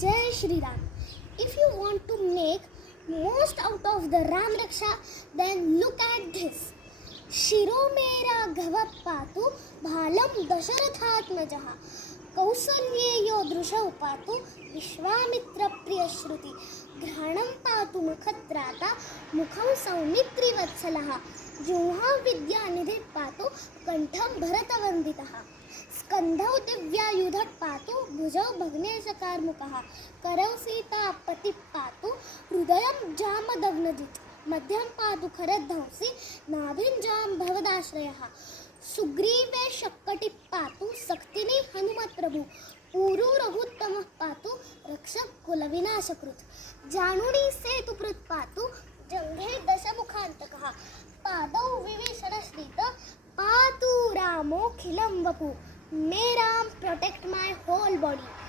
Jai Shri Ram. If you want to make most out of the Ram Raksha, then look at this. Shiro me Raghava patu bhalam dasharathatmajaha कौसल्येयो दृशौ पातु विश्वामित्र प्रिय श्रुति घ्राणं पातु मुखत्राता मुखं सौमित्रिवत्सलः जिह्वां विद्यानिधिः पातु कंठं भरतवन्दितः स्कन्धौ दिव्यायुधः पातु भुजौ भग्नेशकार्मुकः करौ सीतापतिः पातु हृदयं जामदग्नजित् मध्यं पातु खरध्वंसी नाभिं जां भवदाश्रयः सुग्रीवे शक्कटिः पातु सक्तिनी हनुमत् प्रभु पूरु रघुत्तमः पातु रक्षक कुलविनाशकृत् जानुनी सेतुकृत् पातु जङ्घे दशमुखान्तकः पादौ विभीषणश्रित पातु रामोऽखिलं वपु मे राम प्रोटेक्ट माय होल बॉडी.